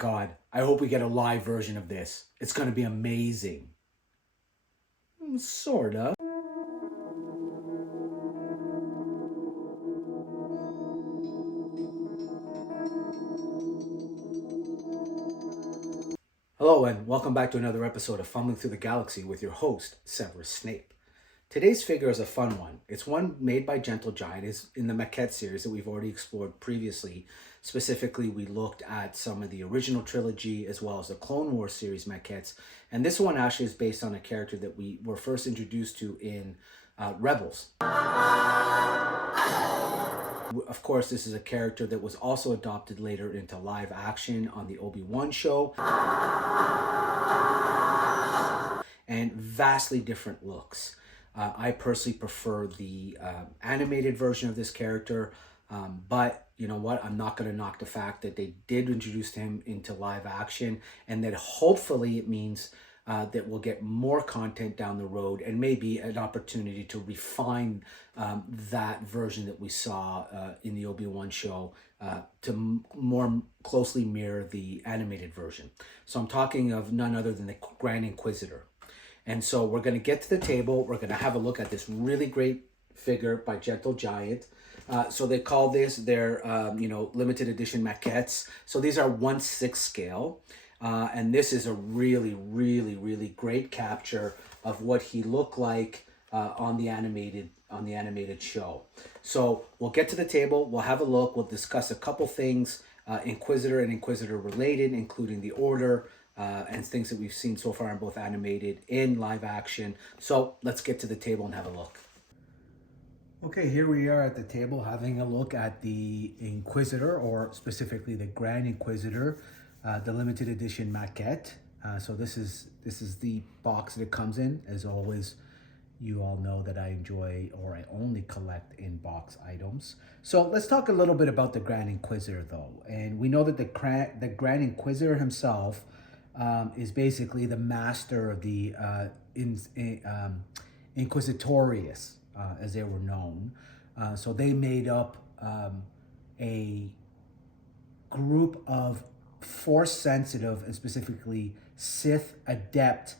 God, I hope we get a live version of this. It's going to be amazing. Sorta. Hello and welcome back to another episode of Fumbling Through the Galaxy with your host, Severus Snape. Today's figure is a fun one. It's one made by Gentle Giant. It's in the Maquette series that we've already explored previously. Specifically, we looked at some of the original trilogy as well as the Clone Wars series Maquettes. And this one actually is based on a character that we were first introduced to in Rebels. Of course, this is a character that was also adopted later into live action on the Obi-Wan show. And vastly different looks. I personally prefer the animated version of this character, but you know what? I'm not going to knock the fact that they did introduce him into live action, and that hopefully it means that we'll get more content down the road and maybe an opportunity to refine that version that we saw in the Obi-Wan show to more closely mirror the animated version. So I'm talking of none other than the Grand Inquisitor. And so we're going to get to the table. We're going to have a look at this really great figure by Gentle Giant. So they call this their, limited edition maquettes. So these are 1/6 scale. And this is a really, really, really great capture of what he looked like on the animated show. So we'll get to the table. We'll have a look. We'll discuss a couple things, Inquisitor and Inquisitor related, including the Order, and things that we've seen so far in both animated and live action. So let's get to the table and have a look. Okay, here we are at the table having a look at the Inquisitor, or specifically the Grand Inquisitor, the limited edition maquette. So this is the box that it comes in. As always, you all know that I enjoy, or I only collect in box items. So let's talk a little bit about the Grand Inquisitor though. And we know that the Grand Inquisitor himself is basically the master of the Inquisitorius, as they were known. So they made up a group of Force sensitive and specifically Sith adept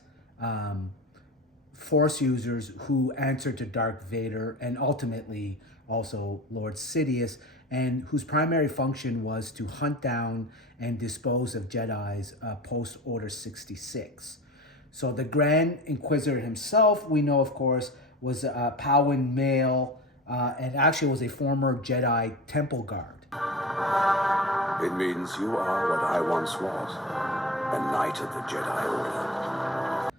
Force users who answered to Darth Vader and ultimately also Lord Sidious, and whose primary function was to hunt down and dispose of Jedis post Order 66. So the Grand Inquisitor himself, we know of course, was a Powin male and actually was a former Jedi temple guard. It means you are what I once was, a knight of the Jedi Order.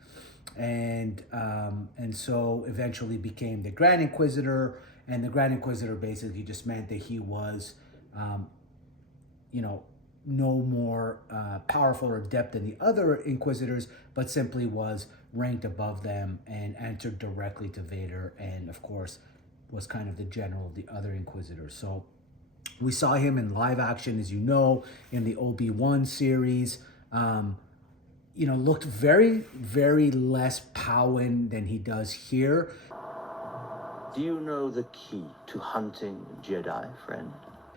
And so eventually became the Grand Inquisitor, and the Grand Inquisitor basically just meant that he was, no more powerful or adept than the other Inquisitors, but simply was ranked above them and answered directly to Vader, and of course was kind of the general of the other Inquisitors. So we saw him in live action, as you know, in the Obi-Wan series. Looked very, very less Powin than he does here. Do you know the key to hunting Jedi, friend?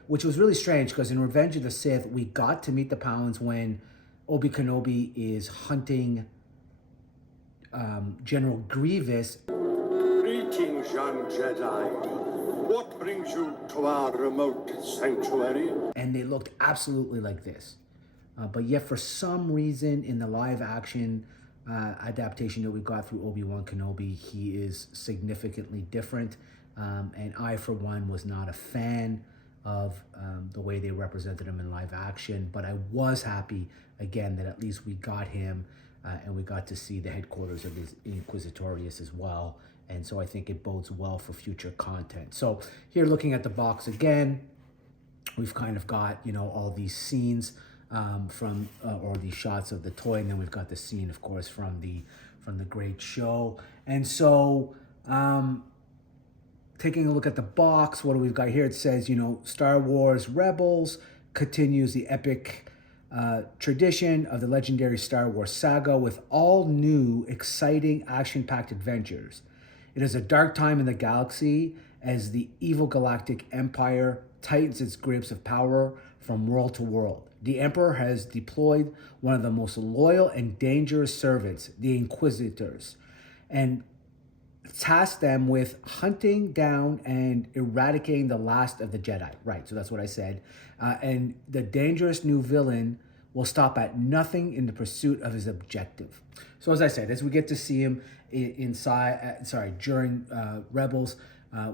Which was really strange, because in Revenge of the Sith, we got to meet the Powins when Obi-Kenobi is hunting General Grievous. Greetings, young Jedi. What brings you to our remote sanctuary? And they looked absolutely like this. But yet for some reason in the live action adaptation that we got through Obi-Wan Kenobi, he is significantly different. And I, for one, was not a fan of the way they represented him in live action. But I was happy, again, that at least we got him and we got to see the headquarters of his Inquisitorius as well. And so I think it bodes well for future content. So here, looking at the box again, we've kind of got, all these scenes or these shots of the toy, and then we've got the scene, of course, from the great show. And so taking a look at the box, what do we've got here? It says, Star Wars Rebels continues the epic tradition of the legendary Star Wars saga with all new, exciting, action-packed adventures. It is a dark time in the galaxy as the evil galactic empire tightens its grips of power from world to world. The Emperor has deployed one of the most loyal and dangerous servants, the Inquisitors, and tasked them with hunting down and eradicating the last of the Jedi. Right, so that's what I said. And the dangerous new villain will stop at nothing in the pursuit of his objective. So as I said, as we get to see him during Rebels,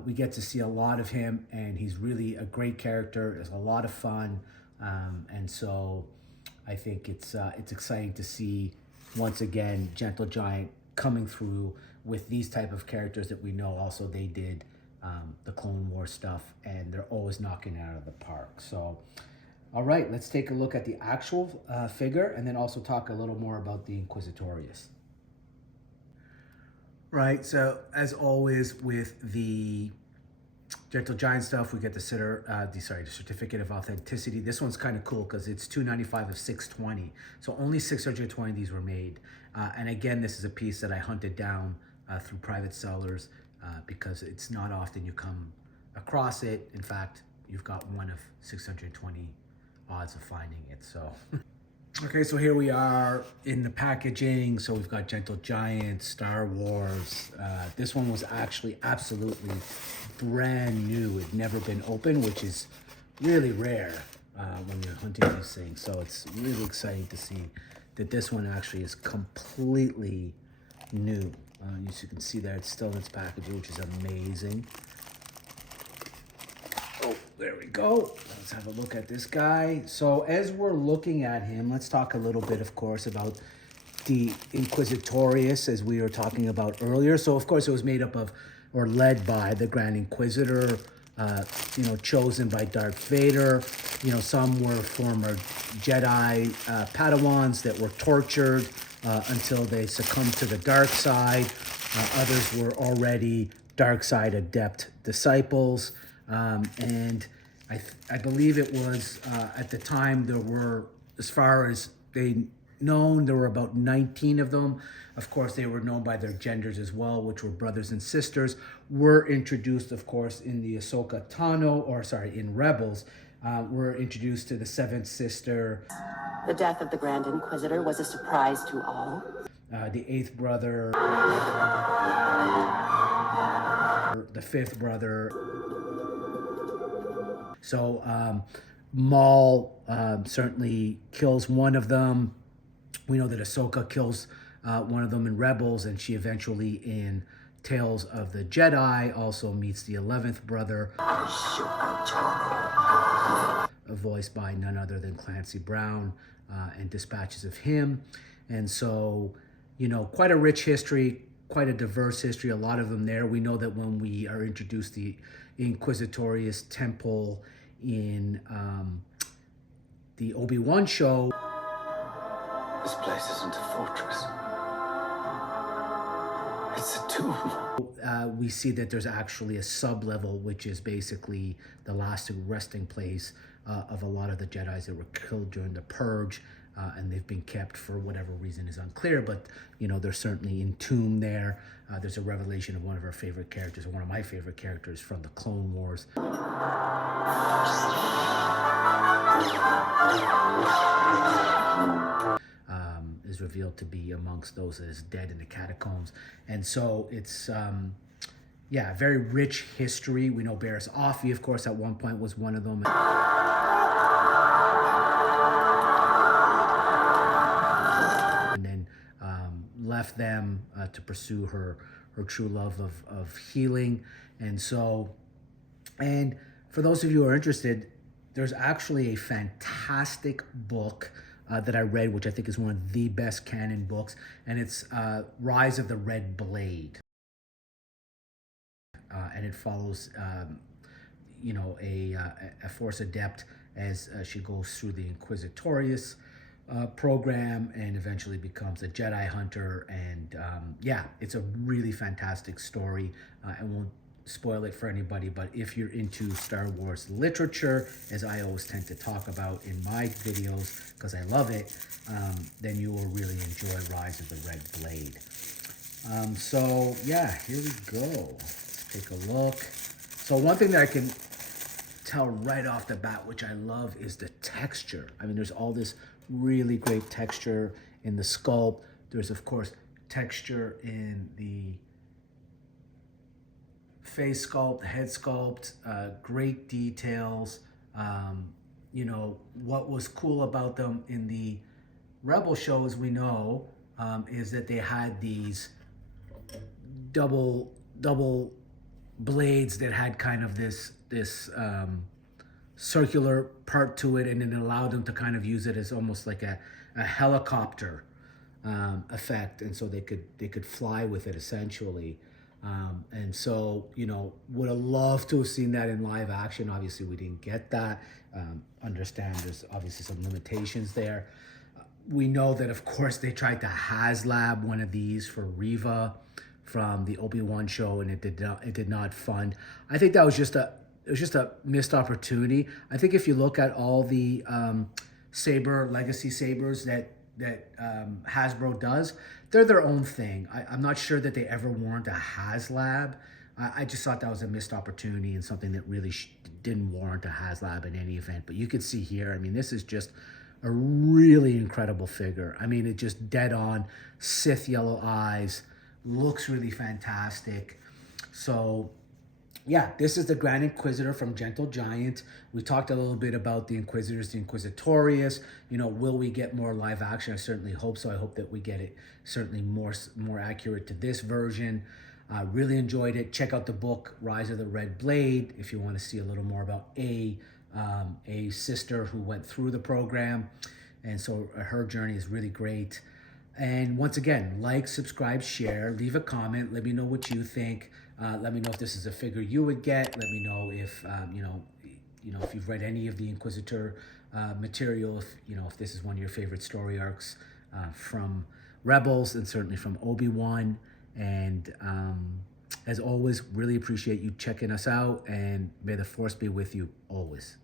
we get to see a lot of him, and he's really a great character. It's a lot of fun, and so I think it's exciting to see once again Gentle Giant coming through with these type of characters that we know also they did the Clone Wars stuff, and they're always knocking it out of the park. So, all right, let's take a look at the actual figure, and then also talk a little more about the Inquisitorius. Right, so as always with the Gentle Giant stuff, we get the certificate of authenticity. This one's kind of cool because it's 295 of 620, so only 620 of these were made. And again, this is a piece that I hunted down through private sellers because it's not often you come across it. In fact, you've got one of 620 odds of finding it. So, okay, so here we are in the packaging. So we've got Gentle Giant, Star Wars. This one was actually absolutely brand new. It had never been opened, which is really rare when you're hunting these things. So it's really exciting to see that this one actually is completely new. As you can see there, it's still in its packaging, which is amazing. Oh, there we go. Let's have a look at this guy. So as we're looking at him, let's talk a little bit, of course, about the Inquisitorius, as we were talking about earlier. So, of course, it was made up of, or led by, the Grand Inquisitor, chosen by Darth Vader. Some were former Jedi Padawans that were tortured until they succumbed to the dark side. Others were already dark side adept disciples. And I believe it was at the time there were, as far as they known, there were about 19 of them. Of course, they were known by their genders as well, which were brothers and sisters. Were introduced, of course, in the Ahsoka Tano, in Rebels. Were introduced to the seventh sister. The death of the Grand Inquisitor was a surprise to all. The eighth brother. The fifth brother. So Maul certainly kills one of them. We know that Ahsoka kills one of them in Rebels, and she eventually in Tales of the Jedi also meets the 11th brother, voiced by none other than Clancy Brown, and dispatches of him. And so, quite a rich history, quite a diverse history, a lot of them there. We know that when we are introduced the Inquisitorius Temple in the Obi-Wan show. This place isn't a fortress. It's a tomb. We see that there's actually a sub-level, which is basically the last resting place of a lot of the Jedis that were killed during the Purge, and they've been kept for whatever reason is unclear, but they're certainly entombed there. There's a revelation of one of our favorite characters, or one of my favorite characters from the Clone Wars. Is revealed to be amongst those that is dead in the catacombs. And so it's, very rich history. We know Barriss Offee, of course, at one point was one of them. And then left them to pursue her true love of healing. And for those of you who are interested, there's actually a fantastic book that I read, which I think is one of the best canon books, and it's Rise of the Red Blade. And it follows, a Force adept as she goes through the Inquisitorius program and eventually becomes a Jedi Hunter. And it's a really fantastic story. I won't spoil it for anybody, but if you're into Star Wars literature, as I always tend to talk about in my videos because I love it, then you will really enjoy Rise of the Red Blade. Here we go. Let's take a look. So one thing that I can tell right off the bat, which I love, is the texture. I mean, there's all this really great texture in the sculpt. There's, of course, texture in the face sculpt, the head sculpt, great details. You know, what was cool about them in the Rebel shows, we know, is that they had these double blades that had kind of this circular part to it, and it allowed them to kind of use it as almost like a helicopter effect, and so they could fly with it essentially. And so, you know, would have loved to have seen that in live action. Obviously, we didn't get that. Understand there's obviously some limitations there. We know that, of course, they tried to HasLab one of these for Reva from the Obi-Wan show, and it did not fund. I think that was just a missed opportunity. I think if you look at all the legacy sabers that Hasbro does, they're their own thing. I'm not sure that they ever warrant a HasLab. I just thought that was a missed opportunity and something that really didn't warrant a HasLab in any event. But you can see here, I mean, this is just a really incredible figure. I mean, it just dead on, Sith yellow eyes, looks really fantastic. So yeah, this is the Grand Inquisitor from Gentle Giant. We talked a little bit about the Inquisitors, the Inquisitorius. You know, will we get more live action? I certainly hope so. I hope that we get it certainly more accurate to this version. Really enjoyed it. Check out the book, Rise of the Red Blade, if you want to see a little more about a sister who went through the program. And so her journey is really great. And once again, like, subscribe, share, leave a comment. Let me know what you think. Let me know if this is a figure you would get. Let me know if you know if you've read any of the Inquisitor material. If this is one of your favorite story arcs from Rebels, and certainly from Obi-Wan. And as always, really appreciate you checking us out. And may the Force be with you always.